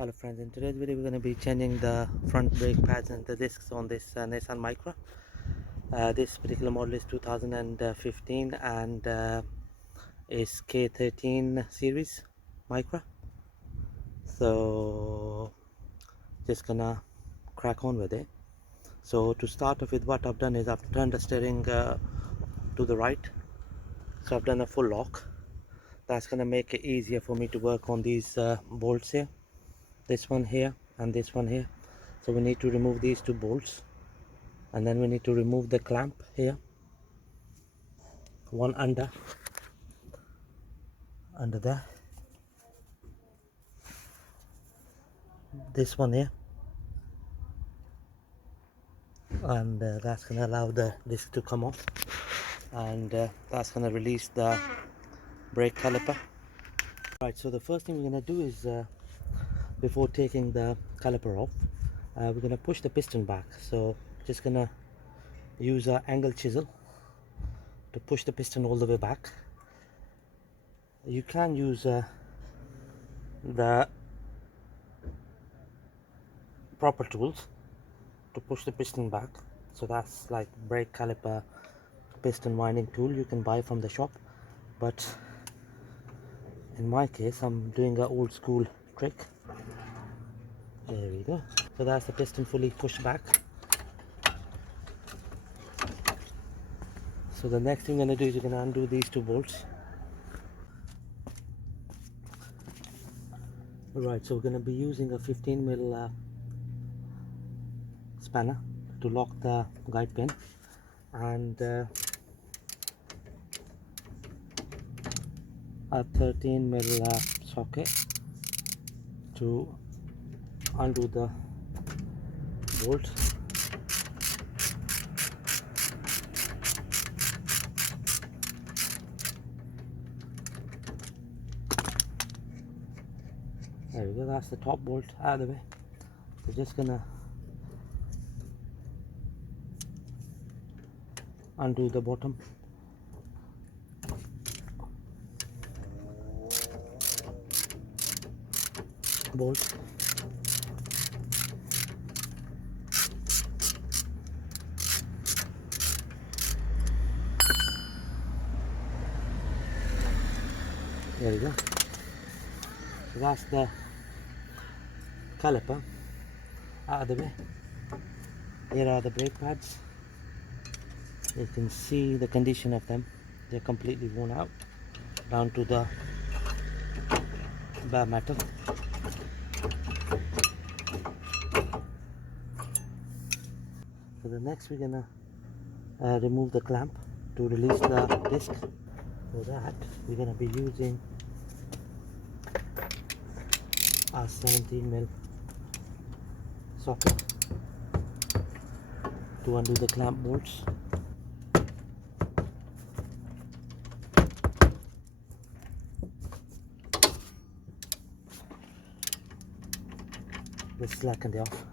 Hello friends, in today's video we're going to be changing the front brake pads and the discs on this Nissan Micra. This particular model is 2015 and is K13 series Micra. So just gonna crack on with it. So to start off with, what I've done is I've turned the steering to the right. So I've done a full lock. That's gonna make it easier for me to work on these bolts here. This one here and this one here. So we need to remove these two bolts, and then we need to remove the clamp here, one under there, this one here, and that's going to allow the disc to come off, and that's going to release the brake caliper. Right, so the first thing we're going to do is before taking the caliper off, we're going to push the piston back. So just going to use an angle chisel to push the piston all the way back. You can use the proper tools to push the piston back. So that's like brake caliper piston winding tool you can buy from the shop, but in my case I'm doing an old school trick. There we go. So that's the piston fully pushed back. So the next thing I'm going to do is you're going to undo these two bolts. Right, so we're going to be using a 15mm spanner to lock the guide pin, and a 13mm socket to undo the bolt. There we go, that's the top bolt out of the way. We're just gonna undo the bottom bolt. There we go. So that's the caliper out of the way. Here are the brake pads. You can see the condition of them. They're completely worn out down to the bare metal. So the next we're gonna remove the clamp to release the disc. For that we're gonna be using a 17mm socket to undo the clamp bolts. Let's slacken it off.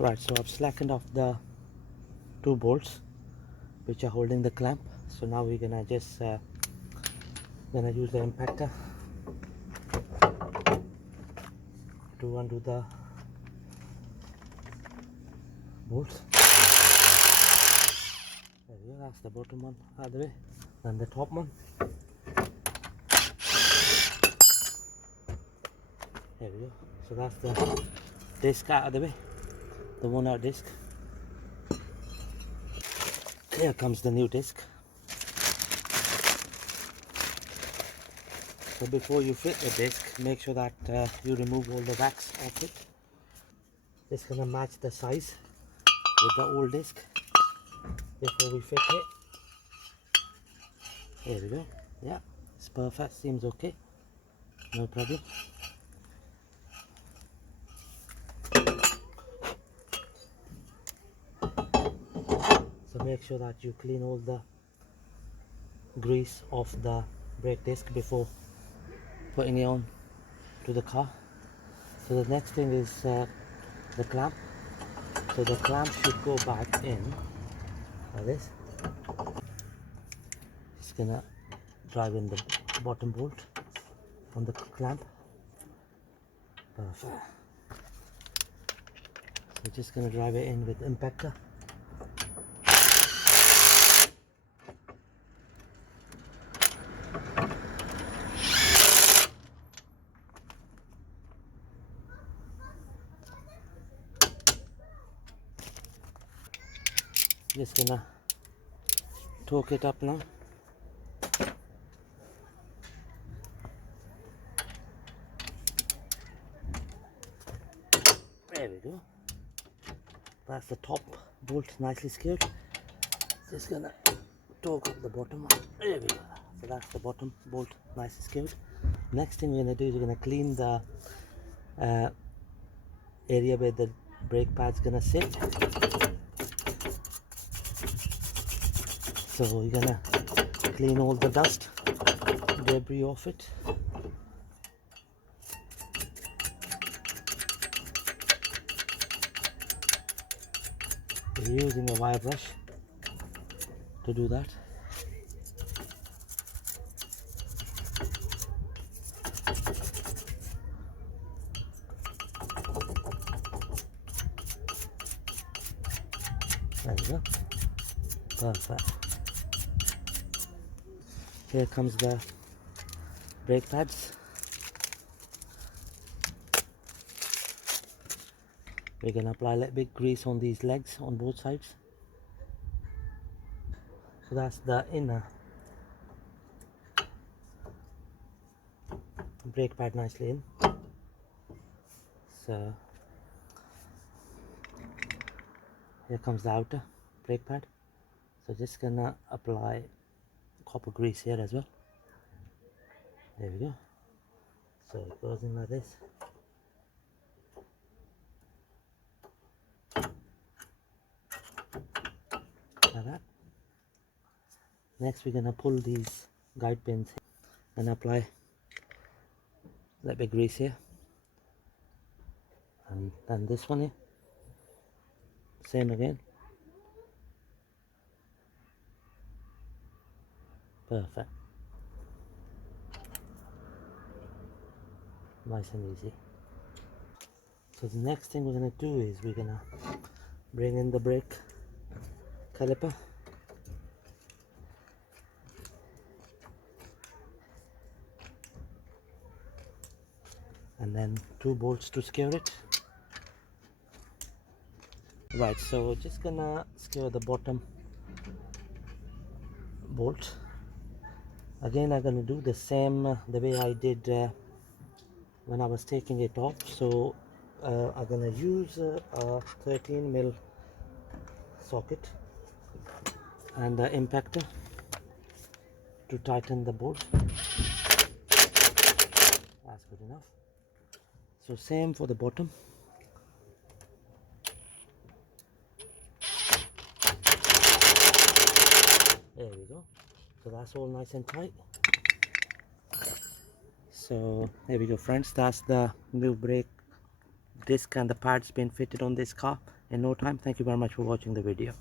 Right, so I've slackened off the two bolts which are holding the clamp. So now we're gonna just gonna use the impactor to undo the bolts. There we go, that's the bottom one out of the way, and the top one. There we go. So that's the disc out of the way, the worn out disc. Here comes the new disc. So before you fit the disc, make sure that you remove all the wax off it. Just gonna match the size with the old disc before we fit it. There we go. Yeah, it's perfect. Seems okay. No problem. So make sure that you clean all the grease off the brake disc before putting it on to the car. So the next thing is the clamp. So the clamp should go back in like this. Just gonna drive in the bottom bolt on the clamp. Perfect. So just gonna drive it in with impactor. Just gonna torque it up now. There we go. That's the top bolt nicely secured. Just gonna torque up the bottom one. There we go. So that's the bottom bolt nicely secured. Next thing we're gonna do is we're gonna clean the area where the brake pad's gonna sit. So we're gonna clean all the dust, debris off it. We're using a wire brush to do that. There we go. Perfect. Here comes the brake pads. We're gonna apply a little bit grease on these legs on both sides. So that's the inner brake pad nicely in. So here comes the outer brake pad. So just gonna apply copper grease here as well. There we go. So it goes in like this. Like that. Next we're gonna pull these guide pins and apply a little bit grease here. And then this one here. Same again. Perfect. Nice and easy. So the next thing we're gonna do is we're gonna bring in the brake caliper. And then 2 bolts to secure it. Right, so just gonna secure the bottom bolt. Again, I'm gonna do the same the way I did when I was taking it off. So I'm gonna use a 13mm socket and the impactor to tighten the bolt. That's good enough. So same for the bottom. There we go. So that's all nice and tight. So there we go, friends. That's the new brake disc and the pads been fitted on this car in no time. Thank you very much for watching the video.